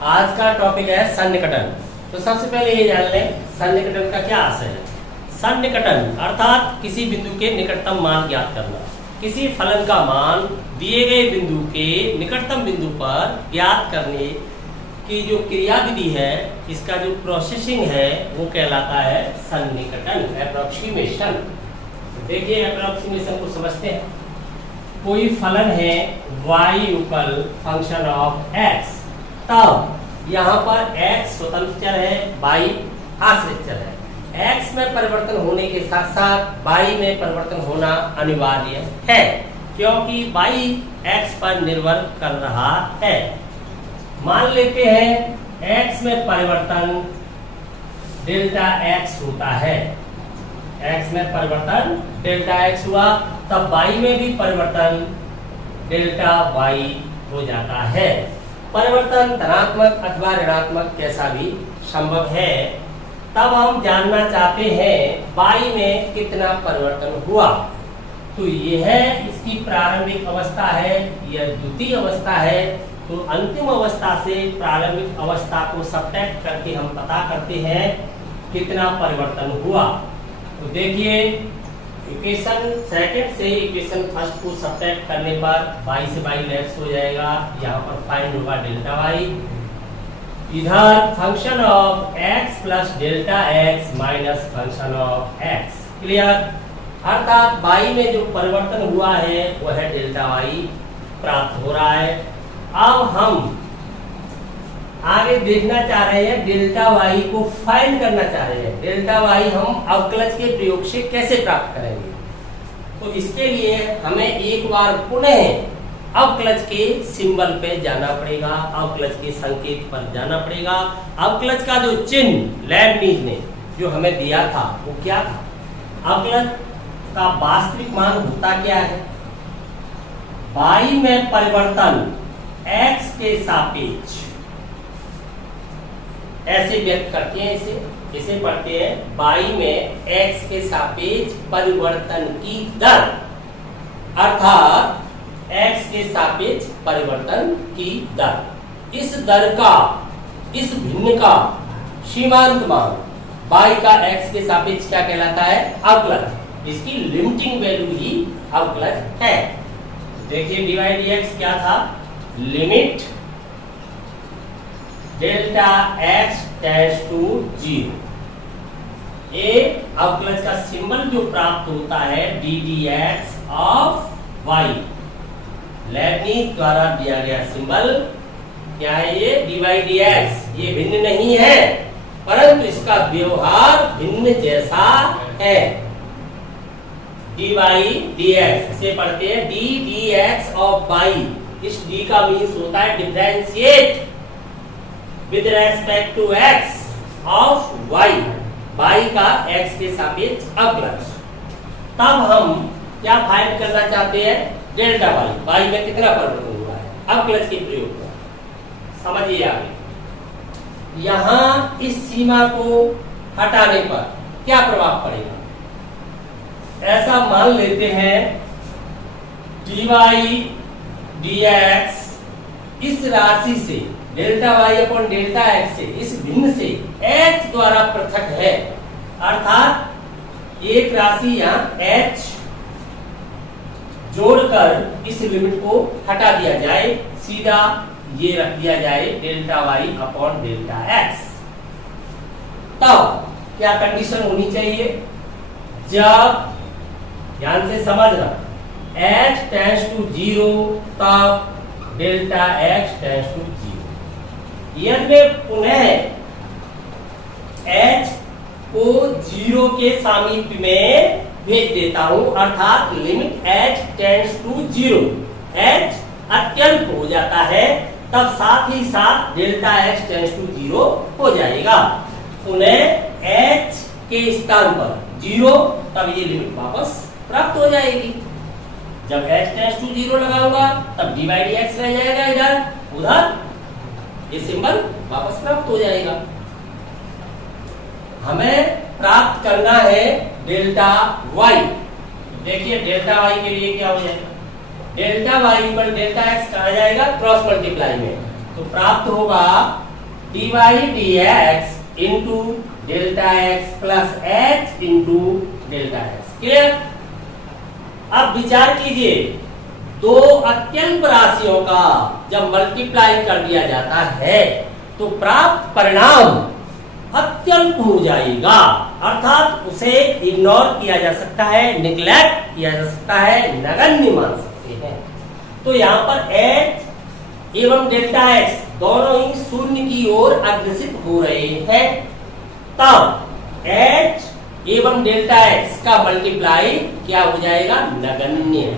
आज का टॉपिक है सन्निकटन। तो सबसे पहले ये जान लें सन्निकटन का क्या आशय है। सन्निकटन अर्थात किसी बिंदु के निकटतम मान ज्ञात करना। किसी फलन का मान दिए गए बिंदु के निकटतम बिंदु पर ज्ञात करने की जो क्रियाविधि है, इसका जो प्रोसेसिंग है वो कहलाता है सन्निकटन, अप्रोक्सीमेशन। देखिए अप्रोक्सीमेशन को समझते हैं। कोई फलन है y equal function of x, तब यहाँ पर x स्वतंत्र चर है, y आश्रित चर है। x में परिवर्तन होने के साथ साथ y में परिवर्तन होना अनिवार्य है, क्योंकि y x पर निर्भर कर रहा है। मान लेते हैं x में परिवर्तन डेल्टा x होता है, x में परिवर्तन डेल्टा x हुआ, तब y में भी परिवर्तन डेल्टा y हो जाता है। परिवर्तन धनात्मक अथवा ऋणात्मक कैसा भी संभव है। तब हम जानना चाहते हैं y में कितना परिवर्तन हुआ। तो यह इसकी प्रारंभिक अवस्था है, यह द्वितीय अवस्था है। तो अंतिम अवस्था से प्रारंभिक अवस्था को सब्ट्रैक्ट करके हम पता करते हैं कितना परिवर्तन हुआ। तो देखिए इक्वेशन सेकंड से इक्वेशन फर्स्ट को सब्ट्रैक्ट करने पर y से y लेस हो जाएगा, यहाँ पर फाइंड होगा डेल्टा y। इधर function of x plus delta x minus function of x। Clear. अर्थात y में जो परिवर्तन हुआ है वह है डेल्टा y प्राप्त हो रहा है। अब हम आगे देखना चाह रहे हैं, डेल्टा y को फाइंड करना चाह रहे हैं। डेल्टा y हम अवकलज के प्रयोग से कैसे प्राप्त करेंगे। तो इसके लिए हमें एक बार पुनः अवकलज के सिंबल पे जाना पड़ेगा, अवकलज के संकेत पर जाना पड़ेगा। अवकलज का जो चिन्ह लेबनीज ने जो हमें दिया था वो क्या था। अवकलज का वास्तविक मान होता क्या है, y में परिवर्तन x के सापेक्ष, ऐसे व्यक्त करते हैं इसे पढ़ते हैं y में x के सापेक्ष परिवर्तन की दर, अर्थात x के सापेक्ष परिवर्तन की दर। इस दर का, इस भिन्न का सीमांत मान y का x के सापेक्ष क्या कहलाता है, अवकलज। इसकी लिमिटिंग वैल्यू ही अवकलज है। देखिए dy dx क्या था, limit delta x tends to 0। ये अवकलज का सिंबल जो प्राप्त होता है D D X of y, Leibniz द्वारा दिया गया सिंबल क्या है, ये dy dx। ये भिन्न नहीं है परंतु इसका व्यवहार भिन्न जैसा है। dy dx से पढ़ते हैं D D X of y। इस d का मीन्स होता है differentiate with respect to x of y, y का x के सापेक्ष अवकलज। तब हम क्या फाइंड करना चाहते हैं, डेल्टा y, y में कितना परिवर्तन हुआ है अवकलज के प्रयोग पर। समझिए आगे, यहाँ इस सीमा को हटाने पर क्या प्रभाव पड़ेगा। ऐसा मान लेते हैं dy dx इस राशि से delta y upon delta x से, इस भिन्न से h द्वारा पृथक है। अर्थात एक राशि यहाँ h जोड़कर इस लिमिट को हटा दिया जाए, सीधा ये रख दिया जाए delta y upon delta x। तब क्या कंडीशन होनी चाहिए, जब ध्यान से समझना h टेंड्स टू 0 तब डेल्टा x टेंड्स टू 0। यदि मैं पुनः h को 0 के सामीप्य में भेज देता हूं, अर्थात limit h tends to 0, h अत्यल्प हो जाता है, तब साथ ही साथ डेल्टा x टेंड्स टू 0 हो जाएगा। पुनः h के स्थान पर 0, तब ये लिमिट वापस प्राप्त हो जाएगी। जब h टेंड्स टू 0 लगाऊंगा तब dy dx रह जाएगा, इधर उधर ये सिंबल वापस प्राप्त हो जाएगा। हमें प्राप्त करना है डेल्टा y। देखिए डेल्टा y के लिए क्या हो जाएगा, डेल्टा y पर डेल्टा x कहा जाएगा क्रॉस मल्टीप्लाई में, तो प्राप्त होगा D Y D X into delta X plus H into delta X. Clear? अब विचार कीजिए, दो अत्यल्प राशियों का जब मल्टीप्लाई कर दिया जाता है तो प्राप्त परिणाम अत्यल्प हो जाएगा, अर्थात उसे इग्नोर किया जा सकता है, निग्लेक्ट किया जा सकता है, नगण्य मान सकते हैं। तो यहाँ पर एच एवं डेल्टा एक्स दोनों ही शून्य की ओर अग्रसित हो रहे हैं, तब एच एवं डेल्टा एक्स का मल्टीप्लाई क्या हो जाएगा? नगण्य।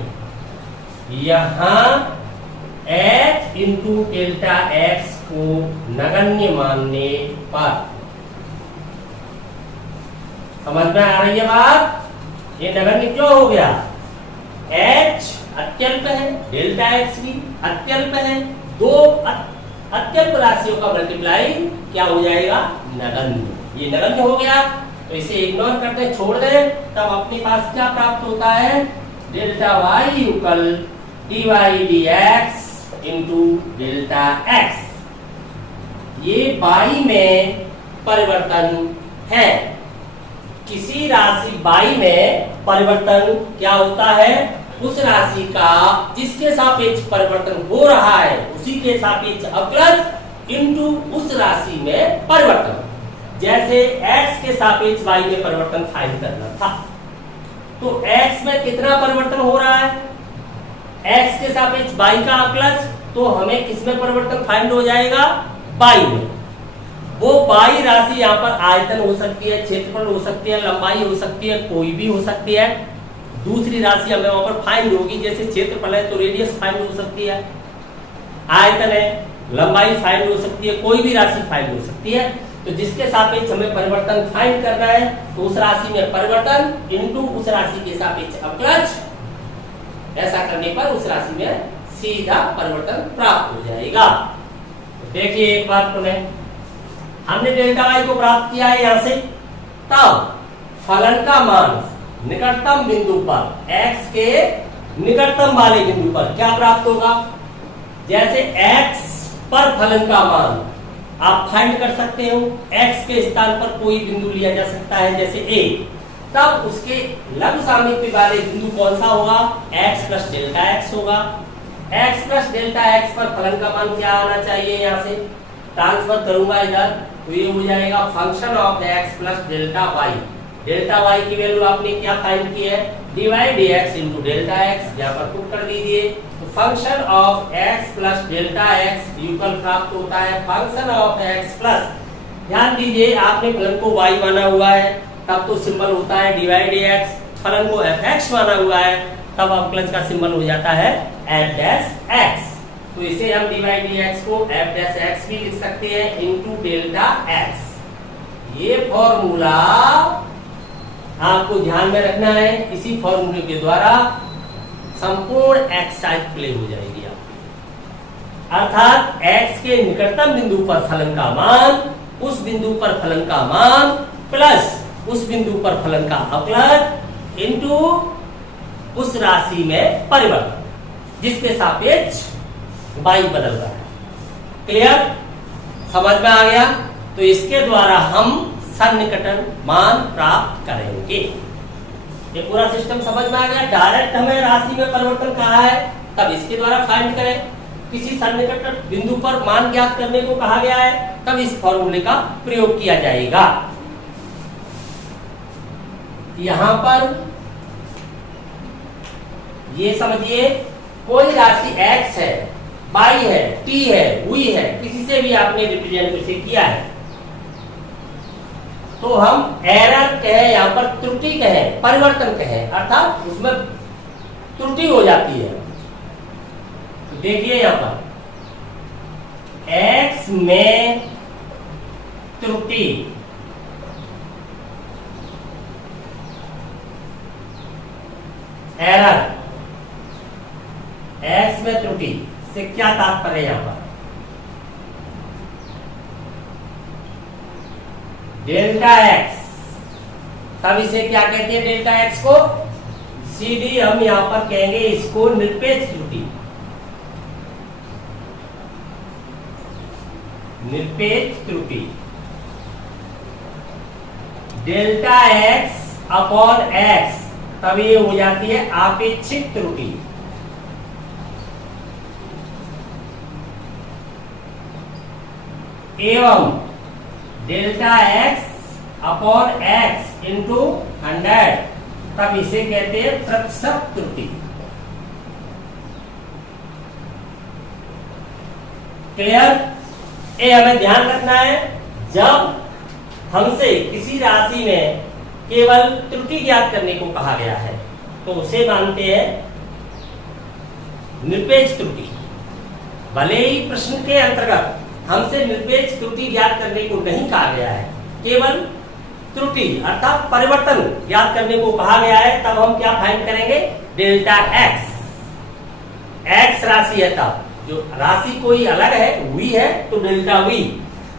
यहां एच इंटू डेल्टा एक्स को नगण्य मानने पर समझ में आ रही है बात? ये नगण्य क्यों हो गया? एच अत्यल्प है, डेल्टा एक्स भी अत्यल्प है, दो अत्यल्प राशियों का मल्टीप्लाई क्या हो जाएगा? नगण्य। ये नगण्य हो गया तो इसे इग्नोर करते छोड़ दे, तब अपने पास क्या प्राप्त होता है? Delta Y equal D Y D X into delta X. ये वाई में परिवर्तन है। किसी राशि बाई में परिवर्तन क्या होता है? उस राशि का जिसके सापेक्ष परिवर्तन हो रहा है उसी के सापेक्ष अवकलज इंटू उस राशि में परिवर्तन। जैसे x के सापेक्ष y में परिवर्तन फाइंड करना था, तो x में कितना परिवर्तन हो रहा है? x के सापेक्ष y का अवकलज, तो हमें किसमें परिवर्तन फाइंड हो जाएगा? y में। वो बाई राशि यहाँ पर आयतन हो सकती है, क्षेत्रफल हो सकती है, लंबाई हो सकती है, कोई भी हो सकती है। दूसरी राशि हमें वहां पर फाइंड होगी, जैसे क्षेत्रफल है तो रेडियस फाइंड हो सकती है, आयतन है लंबाई फाइंड हो सकती है, कोई भी राशि फाइंड हो सकती है। तो जिसके सापेक्ष हमें परिवर्तन फाइंड करना है तो उस राशि में परिवर्तन इनटू उस राशि के सापेक्ष अवकलज। ऐसा करने पर उस राशि में सीधा परिवर्तन प्राप्त हो जाएगा। देखिए एक बार पुनः, हमने डेल्टा वाई को प्राप्त किया है यहां से, तब फलन का मान निकटतम बिंदु पर x के निकटतम वाले बिंदु पर क्या प्राप्त होगा? जैसे x पर फलन का मान आप फाइंड कर सकते हो, x के स्थान पर कोई बिंदु लिया जा सकता है जैसे a, तब उसके लघु सामीप्य वाले बिंदु कौन सा होगा? x प्लस डेल्टा x होगा। x प्लस डेल्टा x पर फलन का मान क्या आना चाहिए? यहाँ से ट्रांसफर करूंगा इधर तो ये हो जाएगा function of x plus delta y। Delta y की वैल्यू आपने क्या फाइंड की है? D Y D X into delta X. यहाँ पर पुट कर दीजिए, तो function of x plus delta X equal प्राप्त होता है फंक्शन ऑफ x प्लस, ध्यान दीजिए आपने फलन को y माना हुआ है तब तो सिंबल होता है डी वाई डी एक्स, फलन को fx माना हुआ है तब अवकलज का सिंबल हो जाता है f डैश x। तो इसे हम डी वाई डी एक्स को f डैश x भी लिख सकते हैं इंटू डेल्टा x। ये फॉर्मूला आपको ध्यान में रखना है, इसी फॉर्मूले के द्वारा संपूर्ण एक्सरसाइज प्ले हो जाएगी आपकी। अर्थात x के निकटतम बिंदु पर फलन का मान, उस बिंदु पर फलन का मान प्लस उस बिंदु पर फलन का अवकलज इनटू उस राशि में परिवर्तन जिसके सापेक्ष y बदल रहा है। क्लियर? समझ में आ गया? तो इसके द्वारा हम सन्निकटन मान प्राप्त करेंगे। ये पूरा सिस्टम समझ में आ गया? डायरेक्ट हमें राशि में परिवर्तन कहा है तब इसके द्वारा फाइंड करें, किसी सन्निकटन बिंदु पर मान ज्ञात करने को कहा गया है तब इस फॉर्मूले का प्रयोग किया जाएगा। यहां पर ये समझिए, कोई राशि x है, y है, t है, v है, किसी से भी आपने रिप्रेजेंट इसे किया है तो हम एरर कहे, यहाँ पर त्रुटि कहे, परिवर्तन कहे, अर्थात उसमें त्रुटि हो जाती है। तो देखिए यहाँ पर x में त्रुटि, एरर, x में त्रुटि से क्या तात्पर्य? यहाँ पर डेल्टा एक्स, तब इसे क्या कहते हैं? डेल्टा एक्स को सीधी हम यहां पर कहेंगे इसको निरपेक्ष त्रुटि। निरपेक्ष त्रुटि, डेल्टा एक्स अपॉन एक्स, तब ये हो जाती है आपेक्षिक त्रुटि। एवं delta x upon x into 100, तब इसे कहते हैं प्रतिशत त्रुटि। क्लियर? ये हमें ध्यान रखना है, जब हमसे किसी राशि में केवल त्रुटि ज्ञात करने को कहा गया है तो उसे मानते हैं निरपेक्ष त्रुटि। भले ही प्रश्न के अंतर्गत हमसे निरपेक्ष त्रुटि ज्ञात करने को नहीं कहा गया है, केवल त्रुटि अर्थात परिवर्तन ज्ञात करने को कहा गया है, तब हम क्या फाइंड करेंगे? Delta x. एक्स राशि है, तब जो राशि कोई अलग है वी है तो डेल्टा वी,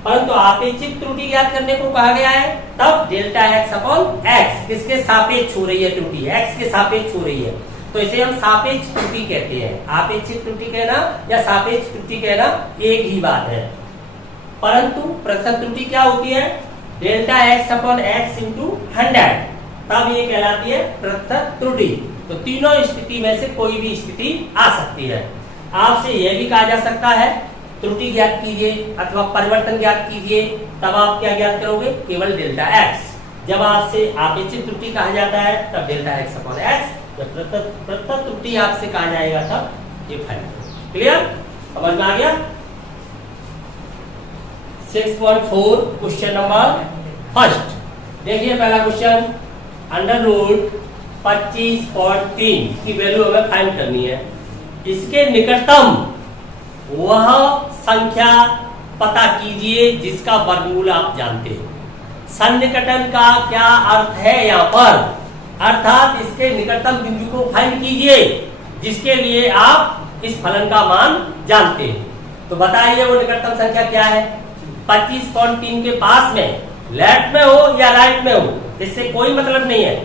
परंतु आपेक्षिक त्रुटि ज्ञात करने को कहा गया है तब डेल्टा एक्स अपॉन एक्स। किसके सापेक्ष हो रही है त्रुटि? एक्स के सापेक्ष हो रही है, तो इसे हम सापेक्ष त्रुटि कहते हैं। आपेक्षिक त्रुटि कहना या सापेक्ष त्रुटि कहना एक ही बात है, परंतु प्रतिशत त्रुटि क्या होती है? Delta x upon x into 100, तब ये कहलाती है प्रतिशत त्रुटि। तो तीनों स्थिति में से कोई भी स्थिति आ सकती है। आपसे यह भी कहा जा सकता है त्रुटि ज्ञात कीजिए अथवा परिवर्तन ज्ञात कीजिए, तब आप क्या ज्ञात करोगे? केवल डेल्टा एक्स। जब आपसे आपेक्षिक त्रुटि कहा जाता है तब डेल्टा एक्स अपॉन एक्स, जब प्रतिशत त्रुटि आपसे कहा जाएगा तब ये फाइंड। क्लियर? समझ में आ गया? 6.4 क्वेश्चन नंबर फर्स्ट। देखिए पहला क्वेश्चन, अंडर रूट 25.3 की वैल्यू हमें फाइंड करनी है। इसके निकटतम वह संख्या पता कीजिए जिसका वर्गमूल आप जानते हो। सन्निकटन का क्या अर्थ है यहाँ पर? अर्थात इसके निकटतम बिंदु को फाइंड कीजिए जिसके लिए आप इस फलन का मान जानते हैं। तो बताइए वो निकटतम संख्या क्या है? 25.3 के पास में लेफ्ट में हो या राइट में हो, इससे कोई मतलब नहीं है।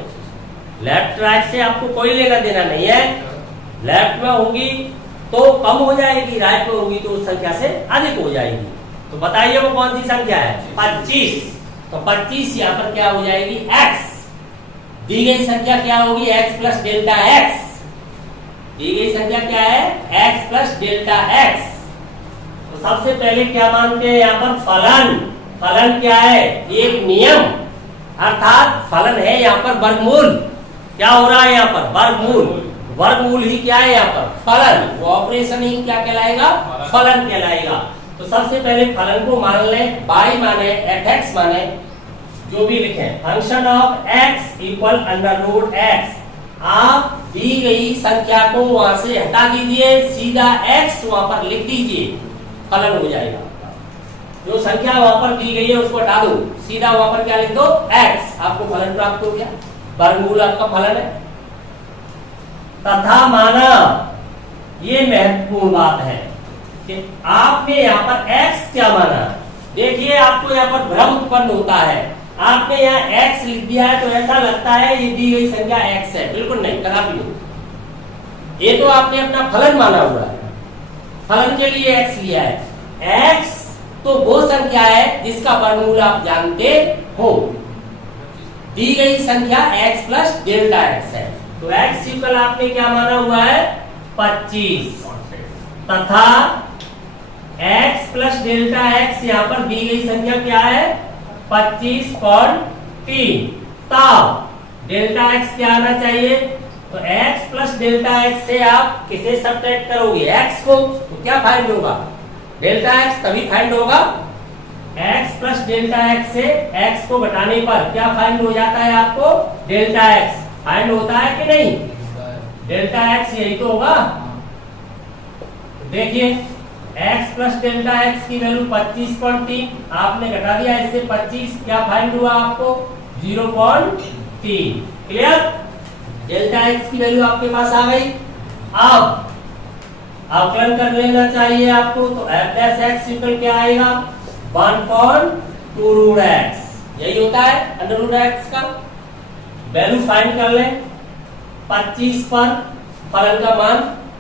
लेफ्ट राइट से आपको कोई लेना देना नहीं है। लेफ्ट में होगी तो कम हो जाएगी, राइट में होगी तो उस संख्या से अधिक हो जाएगी। तो बताइए वो कौन सी संख्या है? 25। तो 25 यहाँ पर क्या हो जाएगी? x। दी गई संख्या क्या होगी? x plus delta x। दी गई संख्या क्या है? x plus delta x। तो सबसे पहले क्या मानते हैं यहाँ पर? फलन। फलन क्या है? एक नियम, अर्थात फलन है यहाँ पर वर्गमूल। क्या हो रहा है यहाँ पर? वर्गमूल। वर्गमूल ही क्या है यहाँ पर? फलन। वो ऑपरेशन ही क्या कहलाएगा? फलन कहलाएगा। तो सबसे पहले फलन को मान लें, y माने fx माने जो भी लिखें, function of x equal under root x। आप दी गई संख्या को वहां से हटा दीजिए, सीधा x वहां पर लिख दीजिए, फलन हो जाएगा। जो संख्या वहां पर दी गई है उसको हटा दो, सीधा वहां पर क्या लिख दो? x। आपको फलन प्राप्त हो गया, वर्गमूल आपका फलन है। तथा माना, ये महत्वपूर्ण बात है कि आपने यहाँ पर x क्या माना। देखिए आपको यहाँ पर भ्रम उत्पन्न होता है। आपने यहाँ x लिख दिया है तो ऐसा लगता है ये दी गई संख्या x है। बिल्कुल नहीं, कदापि नहीं। ये तो आपने अपना फलन माना हुआ है, फलन के लिए x लिया है। x तो वो संख्या है जिसका वर्गमूल आप जानते हो। दी गई संख्या x प्लस डेल्टा x है, तो x इक्वल आपने क्या माना हुआ है? 25 तथा x प्लस डेल्टा x यहाँ पर दी गई संख्या क्या है? 25.3। तब डेल्टा x क्या आना चाहिए? तो x प्लस डेल्टा x से आप किसे सब्ट्रैक्ट करोगे? x को। तो क्या फाइंड होगा? डेल्टा x तभी फाइंड होगा। x प्लस डेल्टा x से x को घटाने पर क्या फाइंड हो जाता है आपको? डेल्टा x फाइंड होता है कि नहीं? डेल्टा x यही तो होगा। देखिए x प्लस डेल्टा x की वैल्यू 25.3, आपने घटा दिया इससे 25, क्या फाइंड हुआ आपको? 0.3। क्लियर? डेल्टा x की वैल्यू आपके पास आ गई। अब अवकलन कर लेना चाहिए आपको, तो f प्लस x इक्वल क्या आएगा? 1.2 रूट x। यही होता है अंडर रूट x का। वैल्यू फाइंड कर लें, 25 पर फलन का मान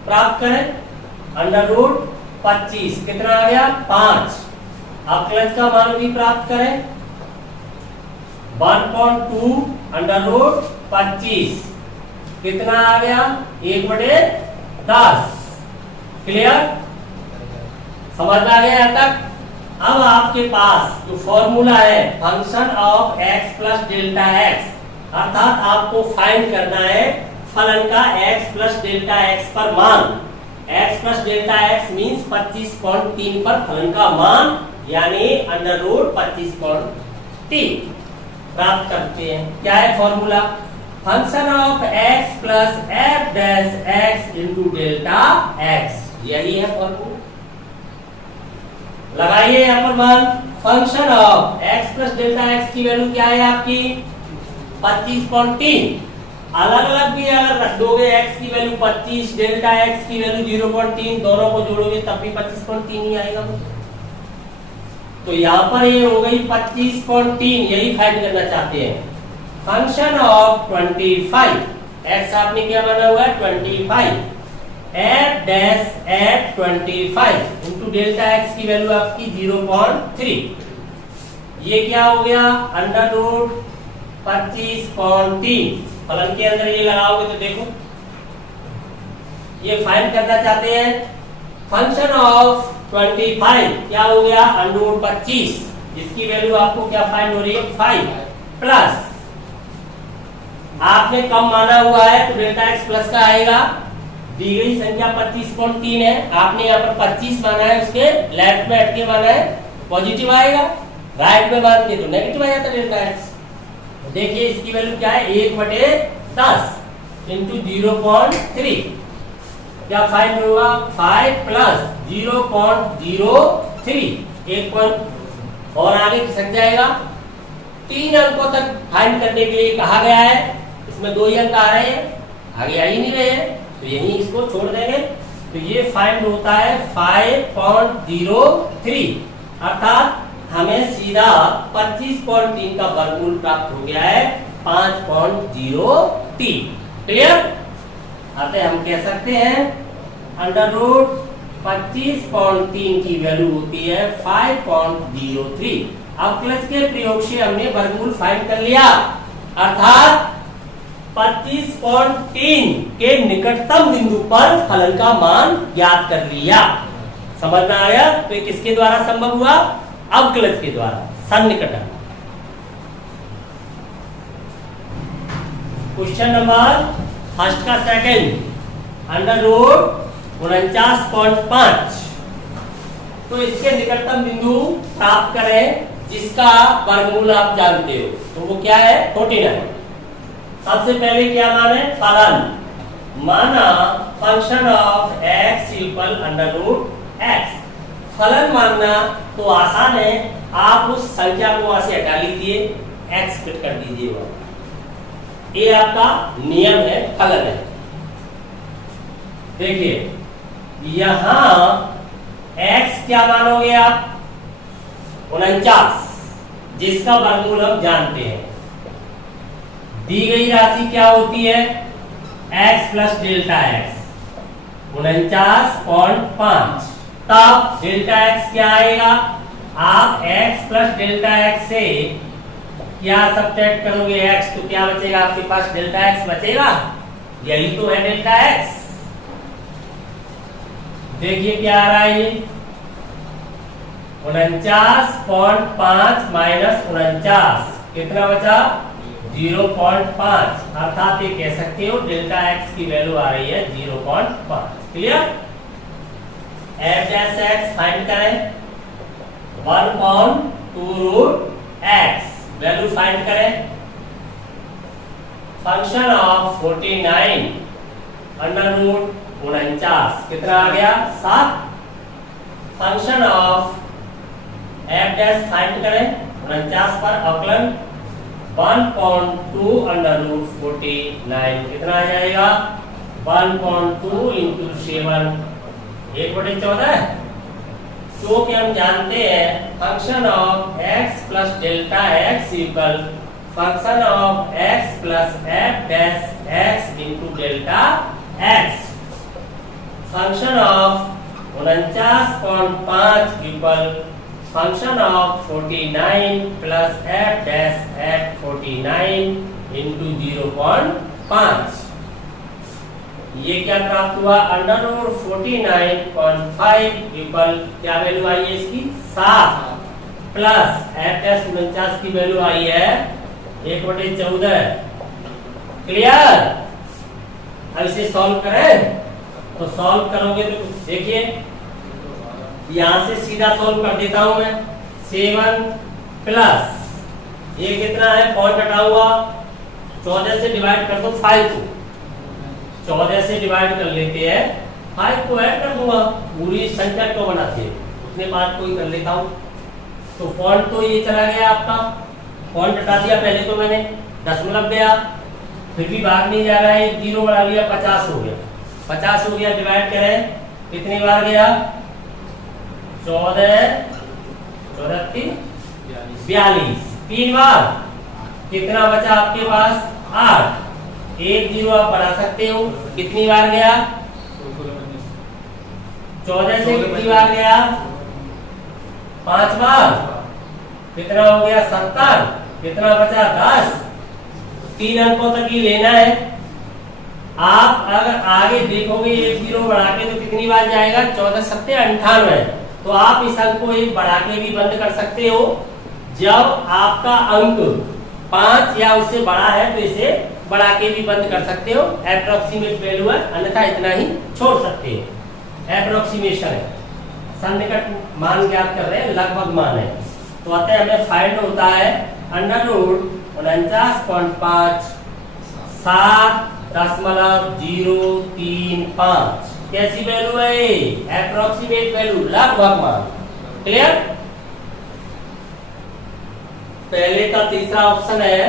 प्राप्त करें। अंडर रूट 25 कितना आ गया? 5। अवकलज का मान भी प्राप्त करें। 1/2 अंडर रूट 25 कितना आ गया 1/10। क्लियर, समझ में आ गया यहाँ तक। अब आपके पास जो फॉर्मूला है function of x plus delta x, अर्थात आपको फाइंड करना है फलन का x प्लस डेल्टा x पर मान। x plus delta x means 25.3 पर फलन का मान, यानी अंडर रूट 25.3 प्राप्त करते हैं। क्या है formula? Function of x plus f dash x into delta x, यही है फॉर्मूला। लगाइए यहाँ पर मान। Function of x plus delta x की वैल्यू क्या है आपकी 25.3। अलग अलग भी अगर रख दोगे x की वैल्यू 25, डेल्टा x की वैल्यू 0.3, दोनों को जोड़ोगे तब भी 25.3 ही आएगा। तो यहाँ पर ये हो गई 25.3, यही फाइंड करना चाहते हैं। फंक्शन ऑफ 25, x आपने क्या माना हुआ है 25, f dash at 25 into delta x की वैल्यू आपकी 0.3, ये क्या हो गया अंडर रूट 25.3। फलन के अंदर ये लगाओगे तो देखो ये फाइंड करना चाहते हैं। फंक्शन ऑफ 25 क्या हो गया अंडर रूट 25, इसकी वैल्यू आपको क्या फाइंड हो रही है 5 प्लस, आपने कम माना हुआ है तो डेल्टा x प्लस का आएगा। दी गई संख्या 25.3 है, आपने यहाँ पर 25 माना है, उसके लेफ्ट में हटके माना है पॉजिटिव आएगा, राइट में मान के तो नेगेटिव आ जाता डेल्टा x। देखिए इसकी वैल्यू क्या है 1/10 इंटू 0.3, क्या फाइंड होगा 5 प्लस 0.03, 1 पॉइंट और आगे खिसक जाएगा। 3 अंकों तक फाइंड करने के लिए कहा गया है, इसमें 2 ही अंक आ रहे हैं, आगे आ ही नहीं रहे हैं, तो यही इसको छोड़ देंगे। तो ये फाइंड होता है 5.03, अर्थात हमें सीधा 25.3 का वर्गमूल प्राप्त हो गया है 5.03। क्लियर, अतः हम कह सकते हैं अंडर रूट 25.3 की वैल्यू होती है 5.03। अवकलज के प्रयोग से हमने वर्गमूल फाइंड कर लिया, अर्थात 25.3 के निकटतम बिंदु पर फलन का मान ज्ञात कर लिया। समझ में आया? तो ये किसके द्वारा संभव हुआ? अवकलज के द्वारा, सन्निकटन। क्वेश्चन नंबर फर्स्ट का सेकंड अंडर रूट 49.5, तो इसके निकटतम बिंदु प्राप्त करें जिसका वर्गमूल आप जानते हो, तो वो क्या है 49। सबसे पहले क्या माने फलन, माना function of x equal under root x। फलन मानना तो आसान है, आप उस संख्या को वहां से हटा लीजिए, x फिट कर दीजिए वहां, ये आपका नियम है, फलन है। देखिए यहां x क्या मानोगे आप 49, जिसका वर्गमूल हम जानते हैं। दी गई राशि क्या होती है x प्लस डेल्टा x 49.5, तब डेल्टा x क्या आएगा? आप x प्लस डेल्टा x से क्या सब्ट्रैक्ट करोगे x, तो क्या बचेगा आपके पास? डेल्टा x बचेगा, यही तो है डेल्टा x। देखिए क्या आ रहा है ये 49.5 माइनस 49, कितना बचा 0.5, अर्थात ये कह सकते हो डेल्टा x की वैल्यू आ रही है 0.5। Clear, f dash x find करें, 1/2 रूट x वैल्यू फाइंड करें। फंक्शन ऑफ 49 अंडर रूट 49 कितना आ गया 7। Function of f dash find करें 49 पर अवकलन 1/2 अंडर रूट 49 कितना आ जाएगा 1/2 इंटू 7 1/14। क्योंकि हम जानते हैं function of x plus delta x equal function of x plus f dash x into delta x। Function of 49.5 equal function of 49 plus F dash at 49 into 0.5। ये क्या प्राप्त हुआ, अंडर रूट 49.5 इक्वल क्या value आई है इसकी 7 plus F dash 49 की value आई है 1/14। क्लियर। अब इसे सॉल्व करें, तो सॉल्व करोगे तो देखिए यहां से सीधा सॉल्व कर देता हूं मैं। 7 प्लस ये कितना है, पॉइंट हटा हुआ 14 से डिवाइड कर दो 5 को, 14 से डिवाइड कर लेते हैं 5 को ऐड कर दूंगा, पूरी संख्या क्यों बनाते हैं, उतने बात को ही कर लेता हूं। तो पॉइंट तो ये चला गया आपका, पॉइंट हटा दिया पहले तो मैंने, दशमलव गया, फिर भी भाग नहीं जा रहा है, 0 बढ़ा लिया 50 हो गया, 50 हो गया, डिवाइड करें कितनी बार गया 14 42 3 बार, कितना बचा आपके पास 8, 1 0 आप बढ़ा सकते हो, कितनी बार गया 14 से कितनी बार गया 5 बार, कितना हो गया 70, कितना बचा 10, 3 अंकों तक ही लेना है। आप अगर आगे देखोगे 1 0 बढ़ा के तो कितनी बार जाएगा 14 7 98, तो आप इस अंक को एक बढ़ा के भी बंद कर सकते हो। जब आपका अंक 5 या उससे बड़ा है तो इसे बढ़ा के भी बंद कर सकते हो, एप्रोक्सीमेट वैल्यू है, अन्यथा इतना ही छोड़ सकते हो। एप्रोक्सीमेशन है, सन्निकट मान ज्ञात कर रहे हैं, लगभग मान है, तो अतः हमें फाइंड होता है अंडर रूट 49.5 7.035। कैसी वैल्यू है, एप्रोक्सीमेट वैल्यू, लगभग मान। क्लियर। पहले का तीसरा ऑप्शन है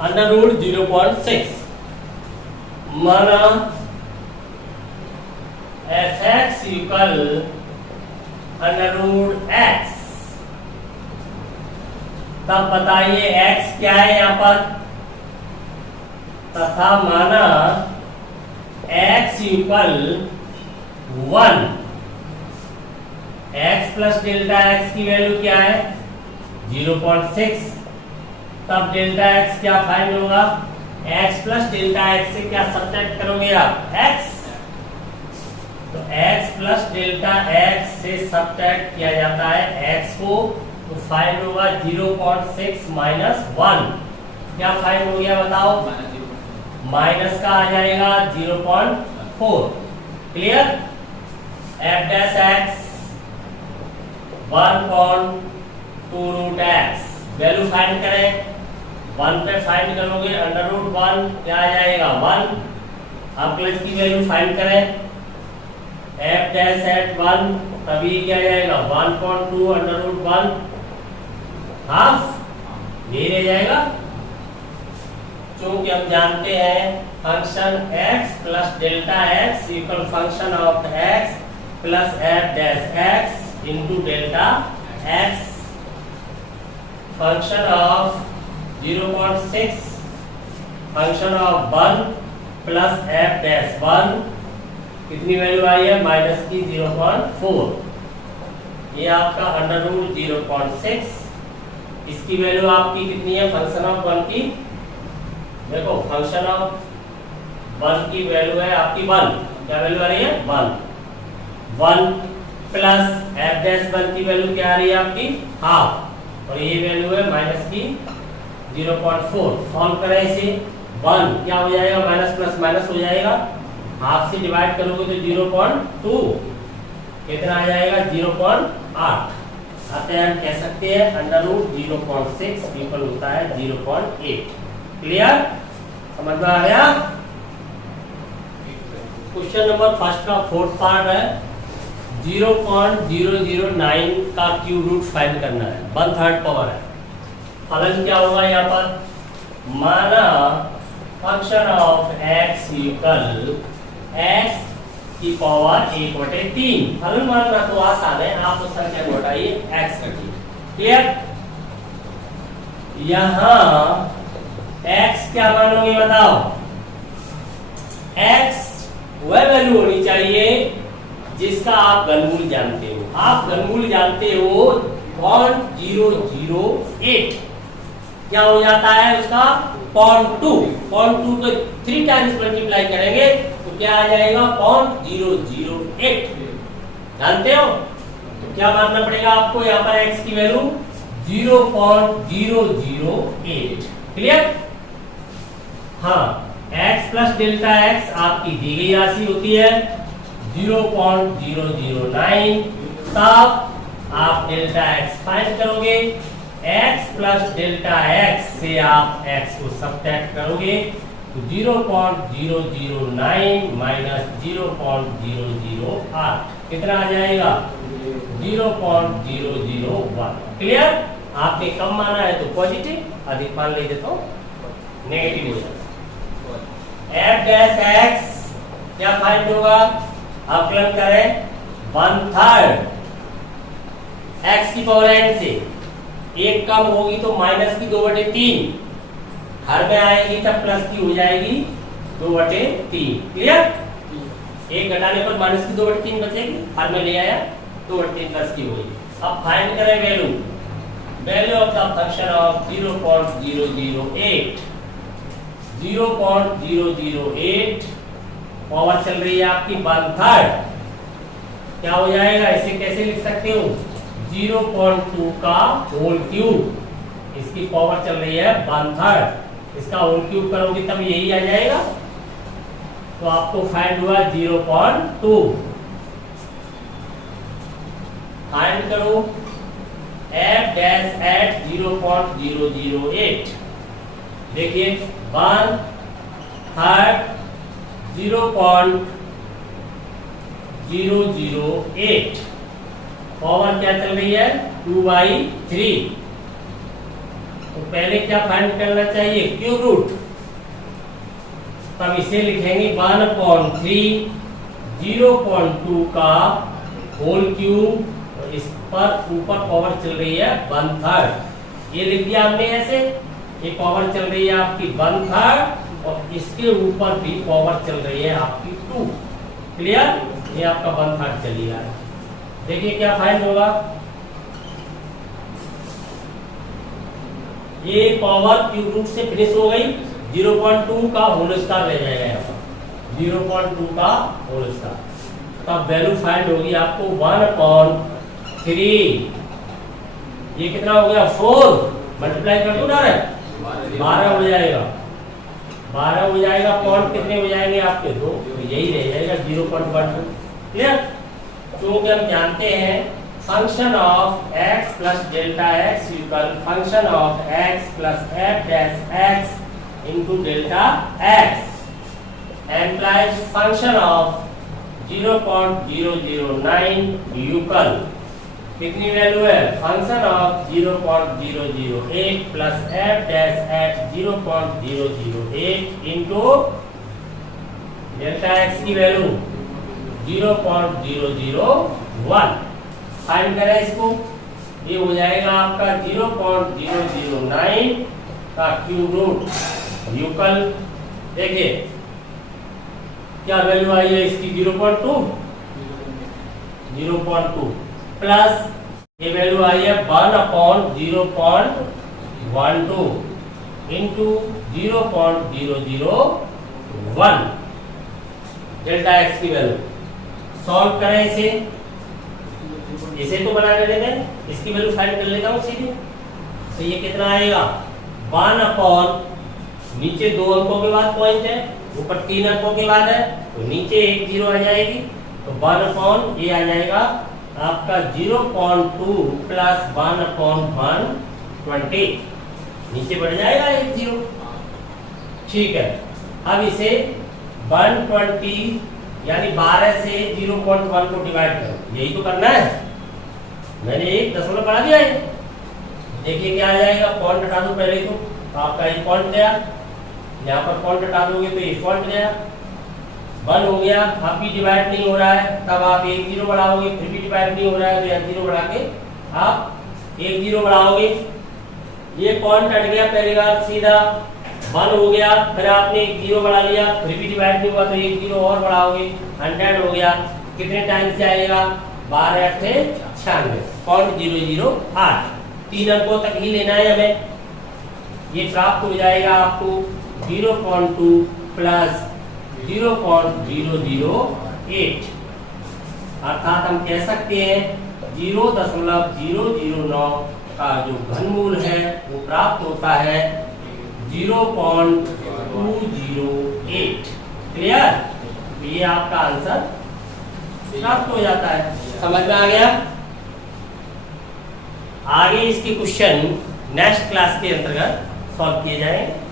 अंडर रूट 0.6, माना fx equal under root x, तब बताइए x क्या है यहां पर, तथा माना x equal 1, x plus delta x की वैल्यू क्या है 0.6, तब डेल्टा x क्या फाइंड होगा, x प्लस डेल्टा x से क्या सब्ट्रैक्ट करोगे आप x, तो x प्लस डेल्टा x से सब्ट्रैक्ट किया जाता है x को, तो फाइंड होगा 0.6 माइनस 1, क्या फाइंड हो गया बताओ, माइनस का आ जाएगा 0.4। Clear. f dash x 1.2 root x, value find करें, 1 पे फाइंड करोगे अंडर रूट 1 क्या आ जाएगा 1, अब प्लस की वैल्यू फाइंड करें f डैश एट 1, तभी क्या जाएगा 1.2 अंडर रूट 1 हाफ, ये रह जाएगा। क्योंकि हम जानते हैं function x plus delta x equal function of x plus f dash x into delta x, function of 0.6 function of 1 plus f dash 1, कितनी वैल्यू आई है माइनस की 0.4, ये आपका अंडर रूट 0.6, इसकी वैल्यू आपकी कितनी है फंक्शन ऑफ 1 की, देखो फंक्शन ऑफ 1 की वैल्यू है आपकी 1, क्या वैल्यू आ रही है 1 प्लस एफ डैश 1 की वैल्यू क्या आ रही है आपकी हाफ, और ये वैल्यू है माइनस की 0.4। सॉल्व करें इसे, 1 क्या हो जाएगा माइनस प्लस माइनस हो जाएगा, हाफ से डिवाइड करोगे तो 0.2, कितना आ जाएगा 0.8, अतः हम कह सकते हैं अंडर रूट 0.6 इक्वल होता है 0.8। क्लियर, समझ में आ गया। क्वेश्चन नंबर फर्स्ट का फोर्थ पार्ट है 0.009 का क्यूब रूट फाइंड करना है, 1/3 पावर है। फलन क्या होगा यहाँ पर, माना function of x equal x की पावर 1/3, फलन मानना तो आसान है, आप तो संख्या को हटाइए x रखिए। क्लियर। यहाँ x क्या मानोगे बताओ, x वह वैल्यू होनी चाहिए जिसका आप घनमूल जानते हो। आप घनमूल जानते हो 0.008 क्या हो जाता है उसका 0.2 को 3 टाइम्स मल्टीप्लाई करेंगे तो क्या आ जाएगा 0.008। जानते हो तो क्या मानना पड़ेगा आपको, यहाँ पर x की वैल्यू 0.008। क्लियर? हाँ, x प्लस डेल्टा x आपकी दी गई राशि होती है 0.009। तब आप डेल्टा x फाइंड करोगे, x प्लस डेल्टा x से आप x को सब्ट्रैक्ट करोगे तो 0.009 माइनस 0.008 कितना आ जाएगा 0.001। क्लियर? आपने कम माना है तो पॉजिटिव, अधिक मान लीजिए तो नेगेटिव हो जाएगा। f डैश x क्या फाइंड होगा, अवकलन करें 1/3 x की पावर n से, एक कम होगी तो माइनस की 2/3, हर में आएगी तब प्लस की हो जाएगी 2/3। क्लियर? एक घटाने पर माइनस की 2/3 बचेगी, हर में ले आया 2/3 प्लस की होगी। अब फाइंड करें value of the function of 0.008। 0.008 power चल रही है आपकी 1/3, क्या हो जाएगा, इसे कैसे लिख सकते हो 0.2 का होल क्यूब, इसकी पावर चल रही है 1/3, इसका होल क्यूब करोगे तब यही आ जाएगा। तो आपको फाइंड हुआ 0.2। फाइंड करो f डैश एट 0.008। देखिए 1/3 0.008 पावर क्या चल रही है 2/3। तो पहले क्या फाइंड करना चाहिए, क्यूब रूट। तब इसे लिखेंगे 1/3 0.2 का होल क्यूब, इस पर ऊपर पावर चल रही है 1/3, ये लिख दिया हमने ऐसे। ये पावर चल रही है आपकी 1/3 और इसके ऊपर भी पावर चल रही है आपकी 2। क्लियर? ये आपका 1/3 चली रहा है। देखिए क्या फाइंड होगा, ये पावर क्यूब रूट से फिनिश हो गई, 0.2 का होल स्क्वायर रह जाएगा यहाँ पर, 0.2 का होल स्क्वायर। तब वैल्यू फाइंड होगी आपको 1/3। ये कितना हो गया 4, मल्टीप्लाई कर दो डायरेक्ट 12 हो जाएगा, 12 हो जाएगा। पॉइंट कितने हो जाएंगे आपके 2, तो यही रह जाएगा 0.12। क्लियर? क्योंकि हम जानते हैं function of x plus delta x equal function of x plus f dash x into delta x implies function of 0.009 equal कितनी वैल्यू है, function of 0.008 plus f dash x 0.008 into delta x की value 0.001। Find करें इसको, ये हो जाएगा आपका 0.009 का क्यूब रूट यूकल। देखिए क्या वैल्यू आई है इसकी 0.2 प्लस ये वैल्यू आई है 1/0.12 इंटू 0.001 डेल्टा एक्स की वैल्यू। सॉल्व करें इसे तो बना कर देते हैं, इसकी वैल्यू फाइंड कर लेता हूँ सीधे। तो ये कितना आएगा 1/, नीचे 2 अंकों के बाद पॉइंट है, ऊपर 3 अंकों के बाद है, तो नीचे 1 0 आ जाएगी, तो 1/, ये आ जाएगा आपका 0.2 प्लस 1/120, नीचे बढ़ जाएगा 1 0। ठीक है, अब इसे 120 यानी 12 से 0.1 को डिवाइड करो, यही तो करना है। मैंने एक दशमलव बढ़ा दिया है। देखिए क्या आ जाएगा, पॉइंट हटा दो पहले तो आपका एक पॉइंट गया, यहाँ पर पॉइंट हटा दोगे तो एक पॉइंट गया, 1 हो गया। अब भी डिवाइड नहीं हो रहा है, तब आप 1 0 बढ़ाओगे, फिर भी डिवाइड नहीं हो रहा है तो 1 0 बढ़ा के आप 1 0 बढ़ाओगे। ये पॉइंट हट गया पहली बार, सीधा 1 हो गया, फिर आपने 1 0 बढ़ा लिया, फिर भी डिवाइड नहीं हुआ तो 1 0 और बढ़ाओगे, 100 हो गया। कितने टाइम से आएगा, 12 8 96 0.008 3 अंकों तक ही लेना है हमें। ये प्राप्त हो जाएगा आपको 0.2 प्लस 0.008 अर्थात हम कह सकते हैं 0.009 का जो घनमूल है वो प्राप्त होता है 0.208। क्लियर? तो ये आपका आंसर प्राप्त हो जाता है। समझ में आ गया? आगे इसके क्वेश्चन नेक्स्ट क्लास के अंतर्गत सॉल्व किए जाएंगे।